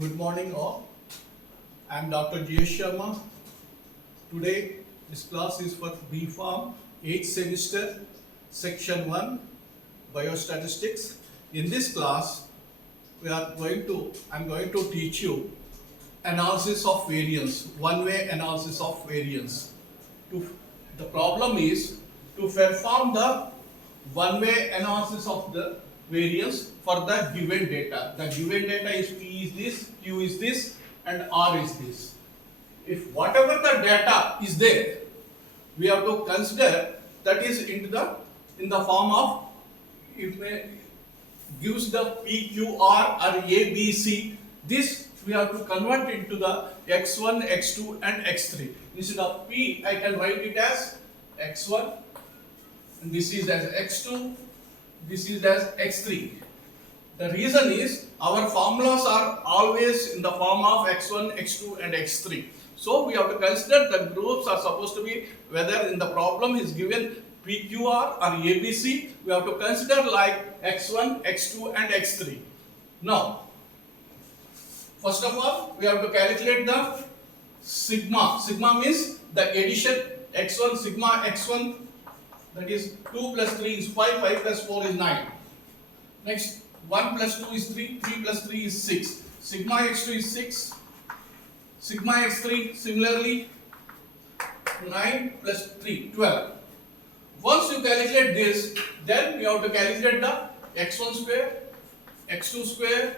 Good morning all. I am Dr. G.S. Sarma. Today this class is for B Farm 8th semester section 1 biostatistics. In this class I am going to teach you analysis of variance, one-way analysis of variance. The problem is to perform the one-way analysis of the variance for the given data. The given data is P is this, Q is this, and R is this. If whatever the data is there, we have to consider that is in the form of, if it gives the P, Q, R or A, B, C. This we have to convert into the X1, X2 and X3. Instead of P, I can write it as X1, and this is as X2, this is as X3. The reason is our formulas are always in the form of X1, X2 and X3. So we have to consider the groups are supposed to be, whether in the problem is given PQR or ABC, we have to consider like X1, X2 and X3. Now, first of all, we have to calculate the sigma. Sigma means the addition X1, sigma X1, that is 2 plus 3 is 5, 5 plus 4 is 9. Next, 1 plus 2 is 3, 3 plus 3 is 6. Sigma X2 is 6. Sigma X3 similarly 9 plus 3, 12. Once you calculate this, then you have to calculate the X1 square, X2 square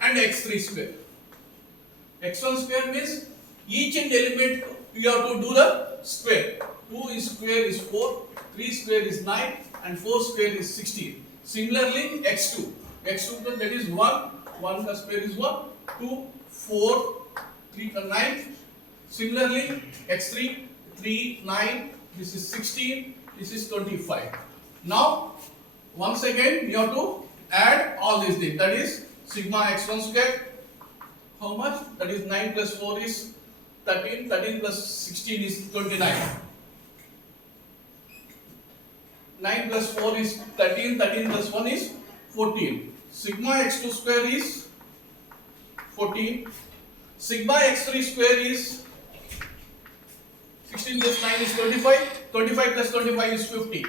and X3 square. X1 square means each and element you have to do the square. 2 is square is 4, 3 square is 9 and 4 square is 16. Similarly X2. X2 that is 1 plus square is 1, 2, 4, 3 plus 9. Similarly X3, 3, 9, this is 16, this is 25. Now once again you have to add all these things, that is sigma X1 square. How much? That is 9 plus 4 is 13, 13 plus 16 is 29. 9 plus 4 is 13, 13 plus 1 is 14. Sigma X2 square is 14. Sigma X3 square is 16 plus 9 is 25. 25 plus 25 is 50.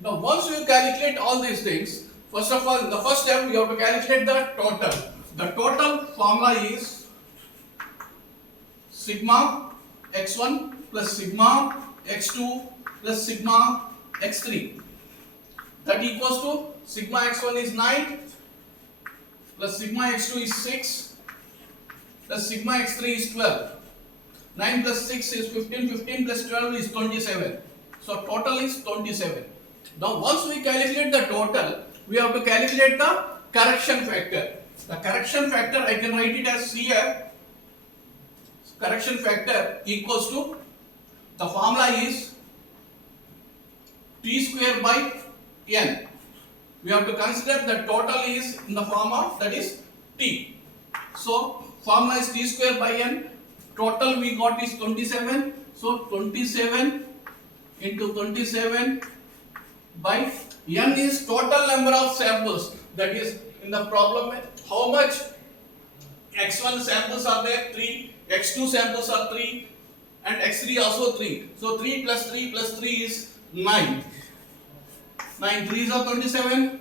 Now once you calculate all these things, first of all, the first step you have to calculate the total. The total formula is sigma X1 plus sigma X2 plus sigma X3. That equals to sigma X1 is 9 plus sigma X2 is 6 plus sigma X3 is 12. 9 plus 6 is 15, 15 plus 12 is 27. So total is 27. Now once we calculate the total, we have to calculate the correction factor. The correction factor I can write it as here. Correction factor equals to, the formula is T square by N. We have to consider the total is in the form of, that is T. So formula is T square by N. Total we got is 27. So 27 into 27 by N is total number of samples. That is in the problem how much X1 samples are there? 3. X2 samples are 3 and X3 also 3. So 3 plus 3 plus 3 is 9. 9 3s are 27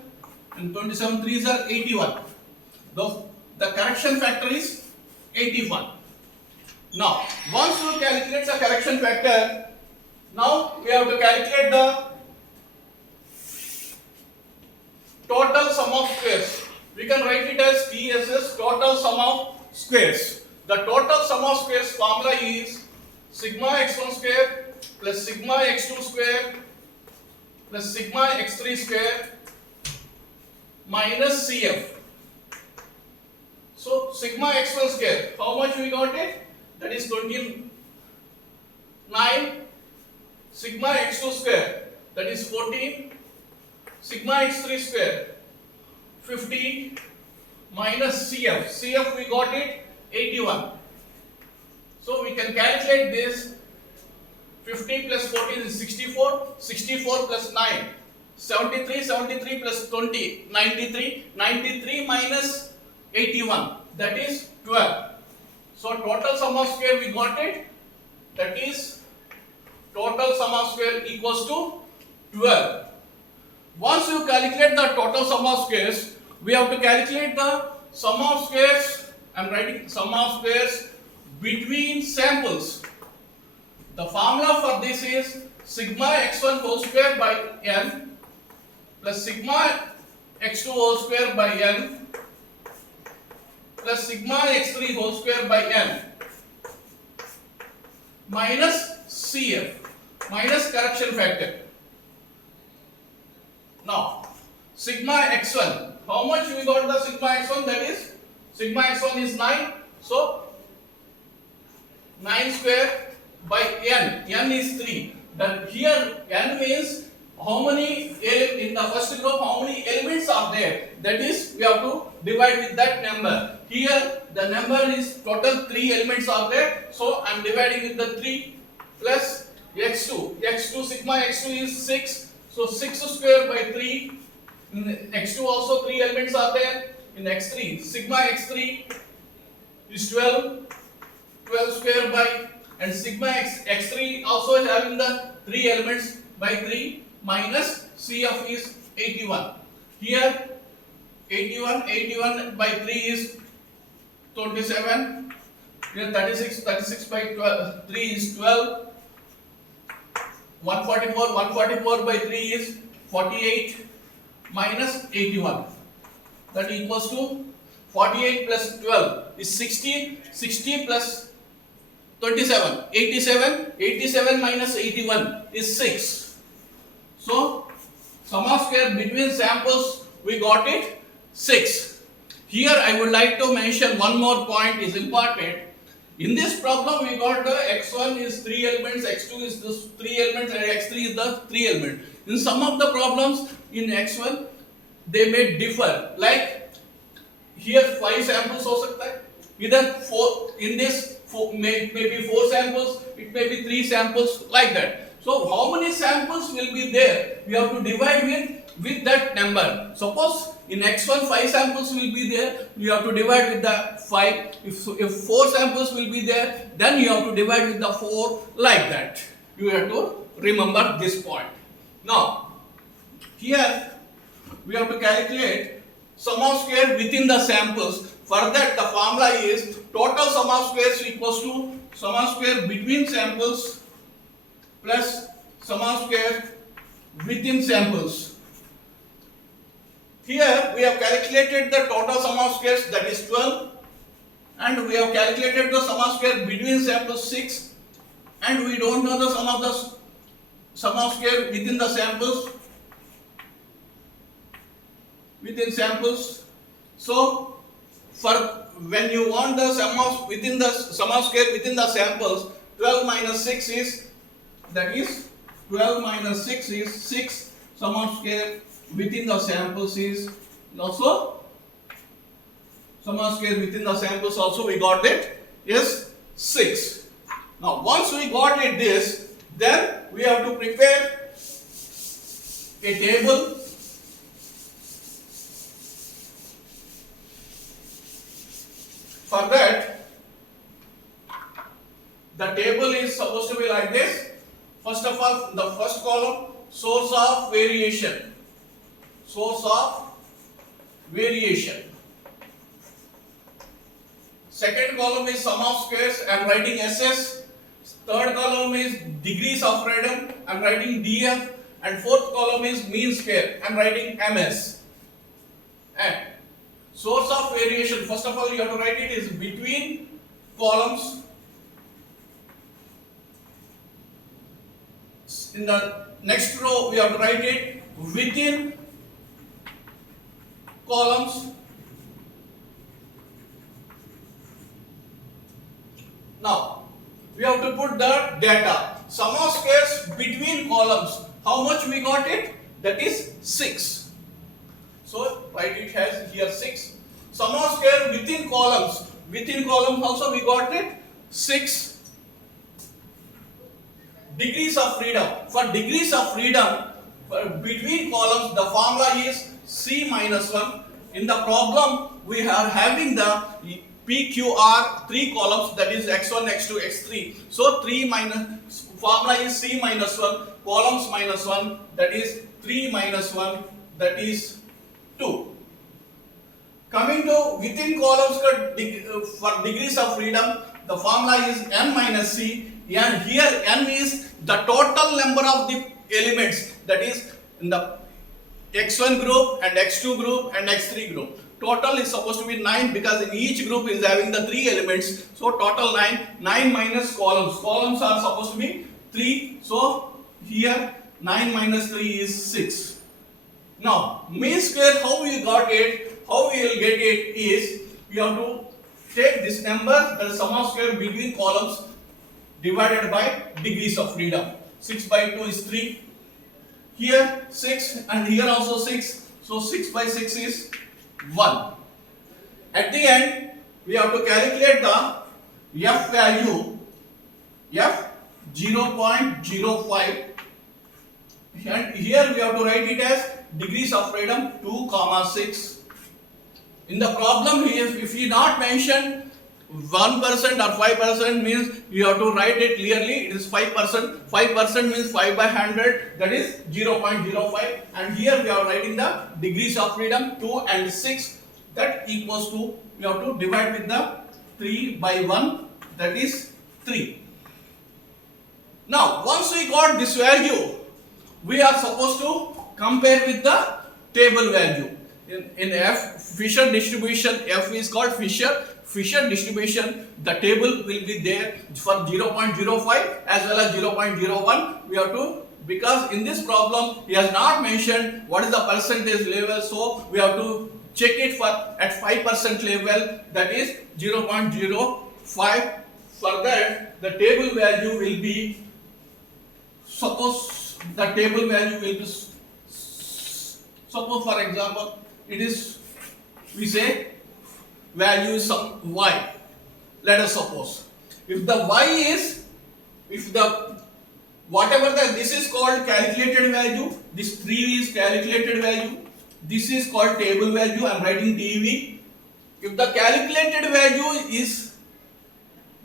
and 27 3s are 81. The correction factor is 81. Now once you calculate the correction factor, now we have to calculate the total sum of squares. We can write it as TSS, total sum of squares. The total sum of squares formula is sigma X1 square plus sigma X2 square plus sigma X3 square minus CF. So sigma X1 square, how much we got it? That is 29. Sigma X2 square, that is 14. Sigma X3 square 50 minus CF. CF we got it 81. So we can calculate this. 50 plus 14 is 64. 64 plus 9 73, 73 plus 20, 93, 93 minus 81, that is 12. So total sum of square we got it, that is total sum of square equals to 12. Once you calculate the total sum of squares, we have to calculate the sum of squares. I am writing sum of squares between samples. The formula for this is sigma x1 whole square by n plus sigma x2 whole square by n plus sigma x3 whole square by n minus CF minus correction factor. Now sigma x1, how much we got the sigma x1? That is sigma x1 is 9, so 9 square by n is 3. Then here n means how many in the first group how many elements are there, that is we have to divide with that number. Here the number is total 3 elements are there, so I am dividing with the 3 plus x2 sigma x2 is 6, so 6 square by 3. In x2 also 3 elements are there. In x3 sigma x3 is 12 square by, and sigma x3 also is having the 3 elements by 3 minus CF is 81. Here 81 by 3 is 27. Here 36 by 3 is 12. 144 by 3 is 48 minus 81. That equals to 48 plus 12 is 60. 60 plus 27, 87 minus 81 is 6. So sum of square between samples we got it 6. Here I would like to mention one more point is important. In this problem we got the x1 is 3 elements, x2 is this 3 elements, and x3 is the 3 element. In some of the problems in x1 they may differ, like here 5 samples हो सकता है, either 4 in this maybe 4 samples, it may be 3 samples, like that. So how many samples will be there, we have to divide with that number. Suppose in x1 5 samples will be there, you have to divide with the 5. If 4 samples will be there, then you have to divide with the 4, like that. You have to remember this point. Now here we have to calculate sum of square within the samples. For that the formula is total sum of squares equals to sum of square between samples plus sum of square within samples. Here we have calculated the total sum of squares, that is 12, and we have calculated the sum of square between samples 6, and we don't know the sum of square within the samples. So for when you want the sum of square within the samples, 12 minus 6 is, that is 12 minus 6 is 6. Sum of square within the samples is also, sum of square within the samples also we got it is 6. Now once we got it this, then we have to prepare a table. For that, the table is supposed to be like this. First of all, the first column, source of variation. Source of variation. Second column is sum of squares, I am writing SS. Third column is degrees of freedom, I am writing DF. And fourth column is mean square, I am writing MS. And source of variation, first of all you have to write it is between columns. In the next row we have to write it within columns. Now we have to put the data. Sum of squares between columns. How much we got it? That is 6. So write it as here 6. Sum of square within columns. Within columns also we got it 6. Degrees of freedom. For degrees of freedom between columns, the formula is C minus 1. In the problem, we are having the PQR 3 columns, that is x1, x2, x3. So 3 minus, formula is C minus 1, columns minus 1, that is 3 minus 1, that is 2. Coming to within columns for degrees of freedom, the formula is n minus c, and here n is the total number of the elements, that is in the x1 group and x2 group and x3 group. Total is supposed to be 9 because in each group is having the 3 elements. So total 9, 9 minus columns. Columns are supposed to be 3. So here 9 minus 3 is 6. Now mean square, how we got it? How we will get it is, we have to take this number, the sum of square between columns divided by degrees of freedom. 6 by 2 is 3. Here 6 and here also 6. So 6 by 6 is 1. At the end, we have to calculate the F value, F 0.05, and here we have to write it as degrees of freedom 2, 6. In the problem here, if you not mention 1% or 5%, means you have to write it clearly. It is 5%. 5% means 5 by 100, that is 0.05. And here we are writing the degrees of freedom 2 and 6, that equals to, we have to divide with the 3 by 1, that is 3. Now once we got this value, we are supposed to compare with the table value. In F Fisher distribution, F is called Fisher distribution. The table will be there for 0.05 as well as 0.01. We have to, because in this problem he has not mentioned what is the percentage level, so we have to check it for at 5% level, that is 0.05. For that the table value will be, suppose the table value will be, suppose for example it is, we say value is some y. Let us suppose if the y is, if the whatever the, this is called calculated value, this 3 is calculated value, this is called table value, I am writing TV. If the calculated value is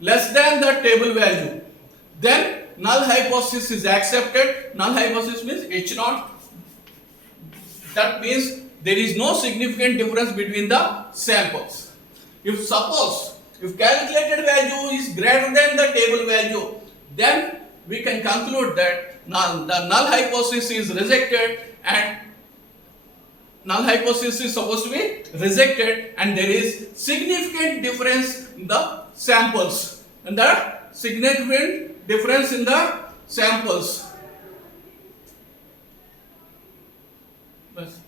less than the table value, then null hypothesis is accepted. Null hypothesis means H0. That means there is no significant difference between the samples. If suppose, if calculated value is greater than the table value, then we can conclude that the null hypothesis is rejected, and null hypothesis is supposed to be rejected, and there is significant difference in the samples, and the significant difference in the samples. Bas.